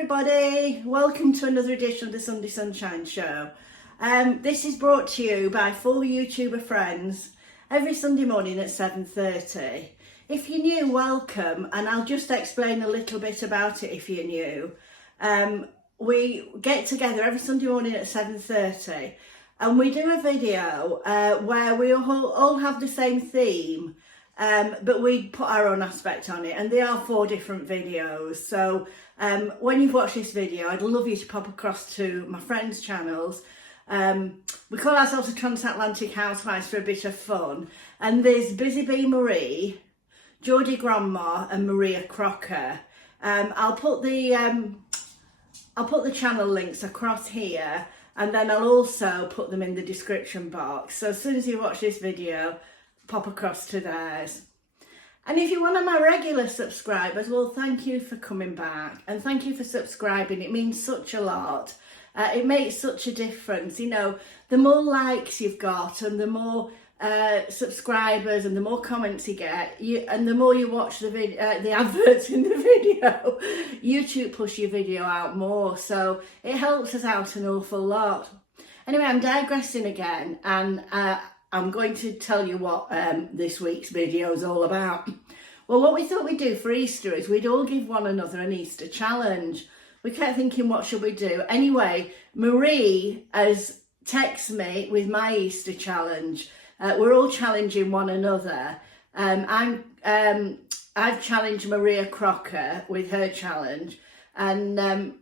everybody, welcome to another edition of the Sunday Sunshine Show. This is brought to you by 4 YouTuber friends every Sunday morning at 7:30. If you're new, welcome, and I'll just explain a little bit about it if you're new. We get together every Sunday morning at 7:30 and we do a video where we all have the same theme, but we put our own aspect on it, and they are 4 different videos. So when you've watched this video, I'd love you to pop across to my friends' channels. We call ourselves the Transatlantic Housewives for a bit of fun, and there's Busy Bee Maree, Geordie Grandma and Maria Crocker. I'll put the channel links across here, and then I'll also put them in the description box. So as soon as you watch this video, pop across to theirs. And if you're one of my regular subscribers, well, thank you for coming back and thank you for subscribing. It means such a lot. It makes such a difference. You know, the more likes you've got and the more subscribers and the more comments you get, and the more you watch the video, the adverts in the video, YouTube push your video out more. So it helps us out an awful lot. Anyway, I'm digressing again, and I'm going to tell you what this week's video is all about. Well, what we thought we'd do for Easter is we'd all give one another an Easter challenge. We kept thinking, what should we do? Anyway, Maree has texted me with my Easter challenge. We're all challenging one another. I've challenged Maria Crocker with her challenge, and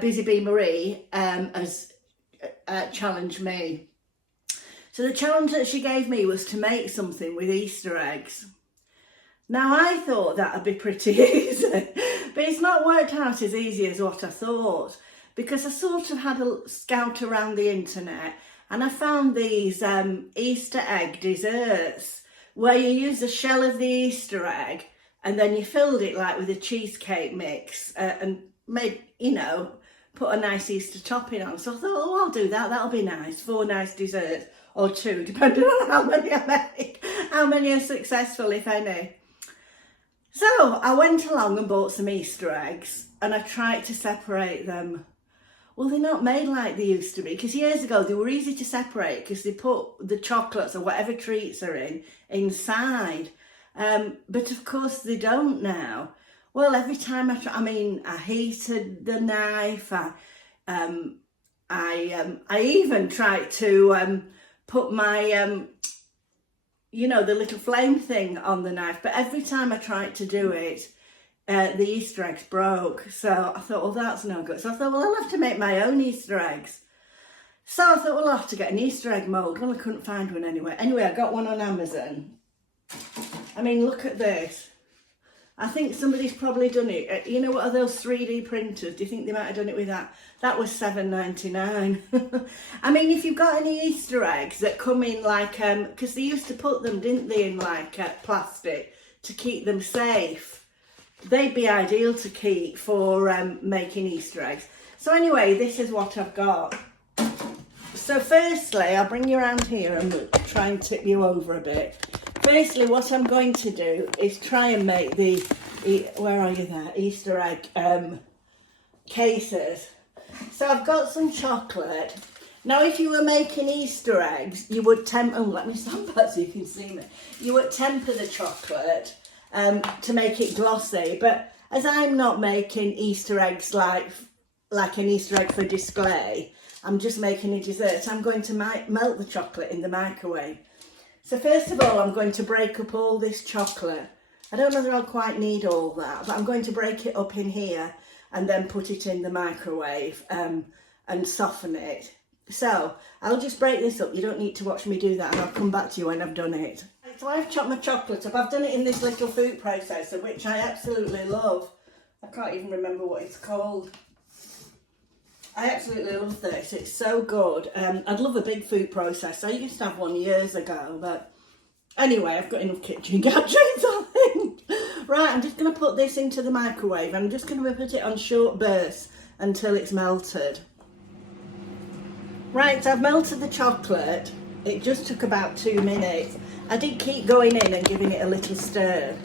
Busy Bee Maree has challenged me. So the challenge that she gave me was to make something with Easter eggs. Now I thought that'd be pretty easy, but it's not worked out as easy as what I thought, because I sort of had a scout around the internet and I found these Easter egg desserts where you use the shell of the Easter egg and then you filled it like with a cheesecake mix and made, you know, put a nice Easter topping on. So I thought, oh, I'll do that. That'll be nice. 4 nice desserts, or 2, depending on how many I make, how many are successful, if any. So I went along and bought some Easter eggs and I tried to separate them. Well, they're not made like they used to be, because years ago they were easy to separate because they put the chocolates or whatever treats are in inside. But of course they don't now. Well, every time I try, I heated the knife. I even tried to put my, you know, the little flame thing on the knife. But every time I tried to do it, the Easter eggs broke. So I thought, well, that's no good. So I thought, well, I'll have to make my own Easter eggs. So I thought, well, I'll have to get an Easter egg mould. Well, I couldn't find one anywhere. Anyway, I got one on Amazon. I mean, look at this. I think somebody's probably done it. You know, what are those 3D printers? Do you think they might have done it with that? That was $7.99. I mean, if you've got any Easter eggs that come in like, because they used to put them, didn't they, in like plastic to keep them safe. They'd be ideal to keep for making Easter eggs. So anyway, this is what I've got. So firstly, I'll bring you around here and try and tip you over a bit. Firstly, what I'm going to do is try and make the, where are you there, Easter egg cases. So I've got some chocolate. Now, if you were making Easter eggs, you would temper, let me stand back so you can see me. You would temper the chocolate to make it glossy. But as I'm not making Easter eggs like an Easter egg for display, I'm just making a dessert. I'm going to melt the chocolate in the microwave. So first of all, I'm going to break up all this chocolate. I don't know whether I'll quite need all that, but I'm going to break it up in here and then put it in the microwave and soften it. So I'll just break this up. You don't need to watch me do that, and I'll come back to you when I've done it. So I've chopped my chocolate up. I've done it in this little food processor, which I absolutely love. I can't even remember what it's called. I absolutely love this. It's so good. I'd love a big food processor. I used to have one years ago, but anyway, I've got enough kitchen gadgets, I think. Right, I'm just going to put this into the microwave. I'm just going to put it on short bursts until it's melted. Right, so I've melted the chocolate. It just took about 2 minutes. I did keep going in and giving it a little stir.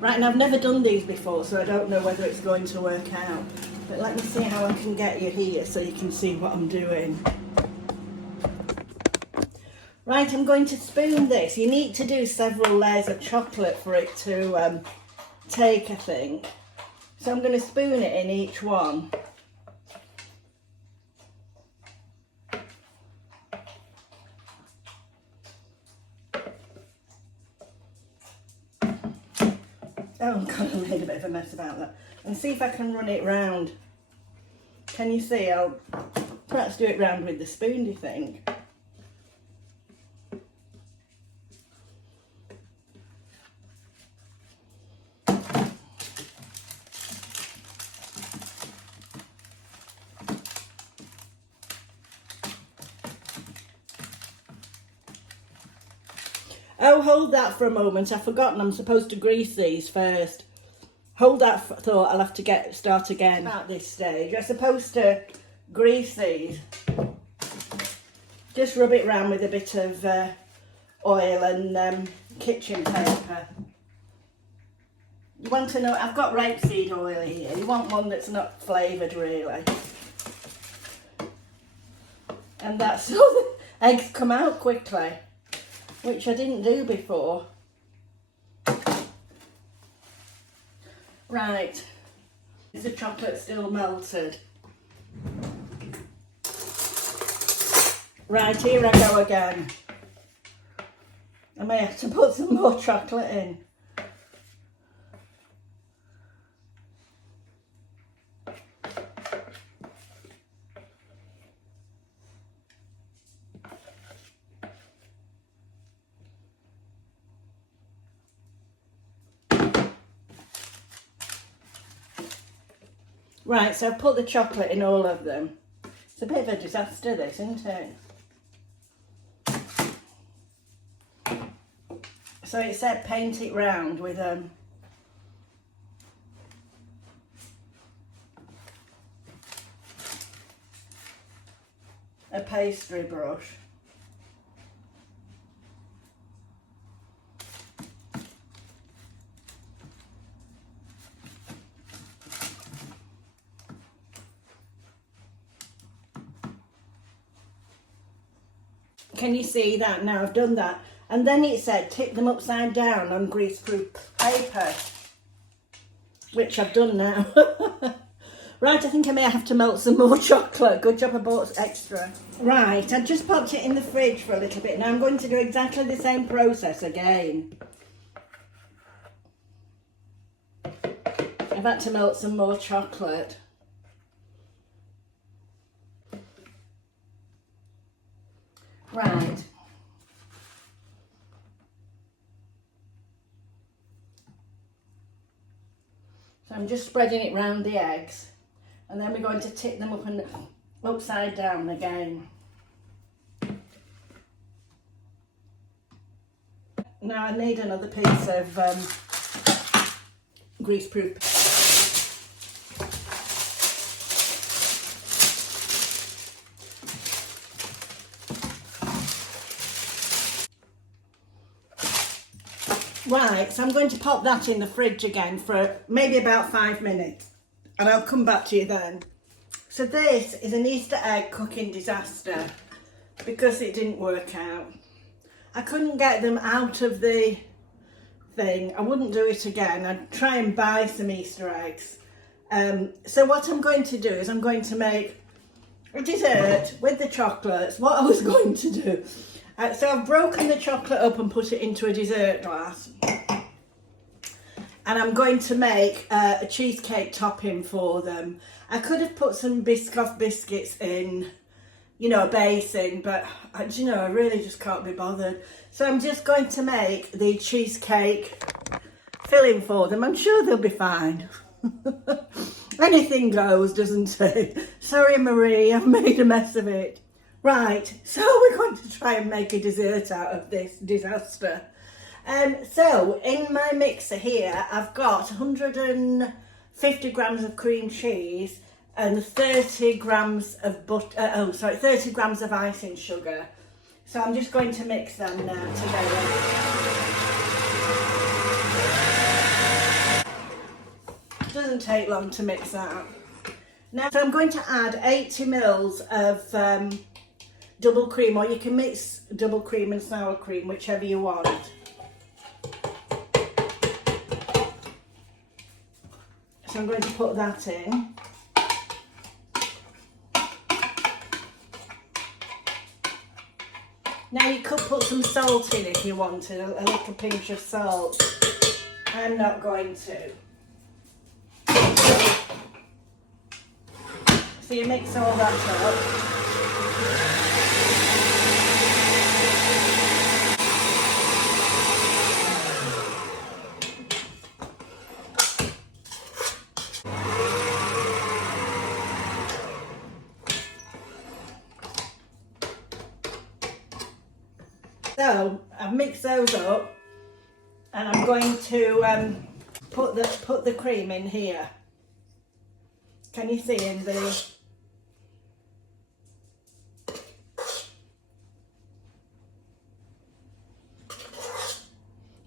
Right, and I've never done these before, so I don't know whether it's going to work out. But let me see how I can get you here so you can see what I'm doing. Right, I'm going to spoon this. You need to do several layers of chocolate for it to take, I think. So I'm going to spoon it in each one. Oh God, I made a bit of a mess about that. And see if I can run it round. Can you see? I'll perhaps do it round with the spoon, do you think? Oh, hold that for a moment. I've forgotten I'm supposed to grease these first. Hold that thought. I'll have to start again at this stage. You're supposed to grease these. Just rub it round with a bit of oil and kitchen paper. You want to know, I've got rapeseed oil here. You want one that's not flavoured really. And that's so the eggs come out quickly, which I didn't do before. Right, is the chocolate still melted? Right, here I go again. I may have to put some more chocolate in. Right, so I've put the chocolate in all of them. It's a bit of a disaster this, isn't it? So it said paint it round with a pastry brush. Can you see that now? I've done that. And then it said tip them upside down on greaseproof paper, which I've done now. Right, I think I may have to melt some more chocolate. Good job I bought extra. Right, I just popped it in the fridge for a little bit. Now I'm going to do exactly the same process again. I've had to melt some more chocolate. Right. So I'm just spreading it round the eggs, and then we're going to tip them up and upside down again. Now I need another piece of greaseproof. Right, so I'm going to pop that in the fridge again for maybe about 5 minutes, and I'll come back to you then. So this is an Easter egg cooking disaster because it didn't work out. I couldn't get them out of the thing. I wouldn't do it again. I'd try and buy some Easter eggs. So what I'm going to do is I'm going to make a dessert with the chocolates. What I was going to do. So I've broken the chocolate up and put it into a dessert glass. And I'm going to make a cheesecake topping for them. I could have put some Biscoff biscuits in, you know, a basing, but you know, I really just can't be bothered. So I'm just going to make the cheesecake filling for them. I'm sure they'll be fine. Anything goes, doesn't it? Sorry, Maree, I've made a mess of it. Right, so we're going to try and make a dessert out of this disaster. So in my mixer here, I've got 150 grams of cream cheese and 30 grams of 30 grams of icing sugar. So I'm just going to mix them now together. Doesn't take long to mix that. Now, so I'm going to add 80 mils of double cream, or you can mix double cream and sour cream, whichever you want. So I'm going to put that in. Now you could put some salt in if you wanted, a little pinch of salt. I'm not going to. So you mix all that up. So I've mixed those up, and I'm going to put the cream in here. Can you see in the?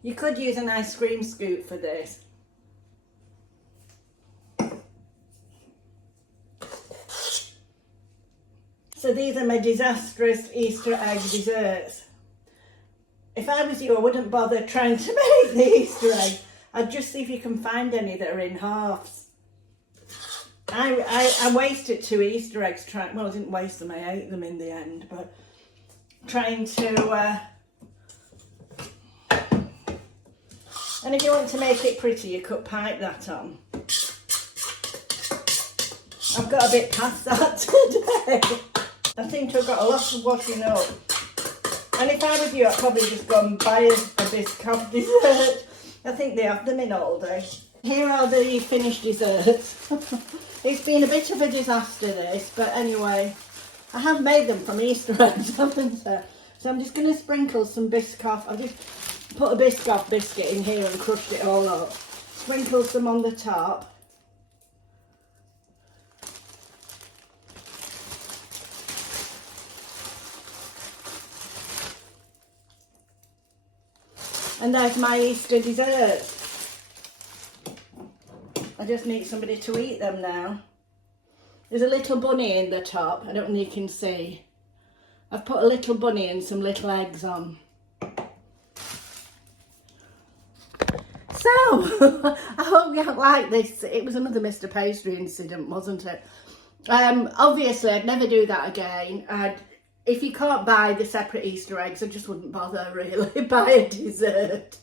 You could use an ice cream scoop for this. So these are my disastrous Easter egg desserts. If I was you, I wouldn't bother trying to make the Easter egg. I'd just see if you can find any that are in halves. I wasted 2 Easter eggs trying, well, I didn't waste them, I ate them in the end, but trying to, and if you want to make it pretty, you could pipe that on. I've got a bit past that today. I seem to have got a lot of washing up. And if I was you, I'd probably just go and buy a Biscoff dessert. I think they have them in all day. Here are the finished desserts. It's been a bit of a disaster this, but anyway, I have made them from Easter eggs, haven't I? So I'm just going to sprinkle some Biscoff. I've just put a Biscoff biscuit in here and crushed it all up. Sprinkle some on the top. And there's my Easter dessert. I just need somebody to eat them now. There's a little bunny in the top. I don't know if you can see. I've put a little bunny and some little eggs on. So, I hope you like this. It was another Mr. Pastry incident, wasn't it? Obviously, I'd never do that again. If you can't buy the separate Easter eggs, I just wouldn't bother really, buy a dessert.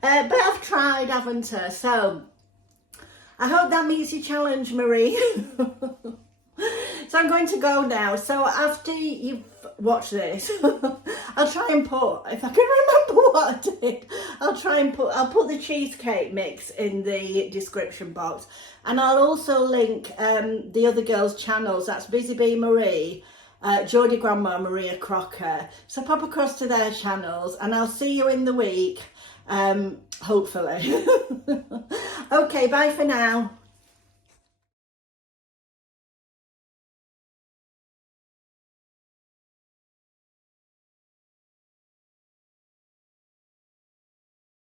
But I've tried, haven't I? So, I hope that meets your challenge, Maree. So I'm going to go now. So after you've watched this, I'll try and put, if I can remember what I did, I'll put the cheesecake mix in the description box. And I'll also link the other girls' channels. That's Busy Bee Maree, Geordie Grandma, Maria Crocker. So pop across to their channels and I'll see you in the week, hopefully. Okay, bye for now.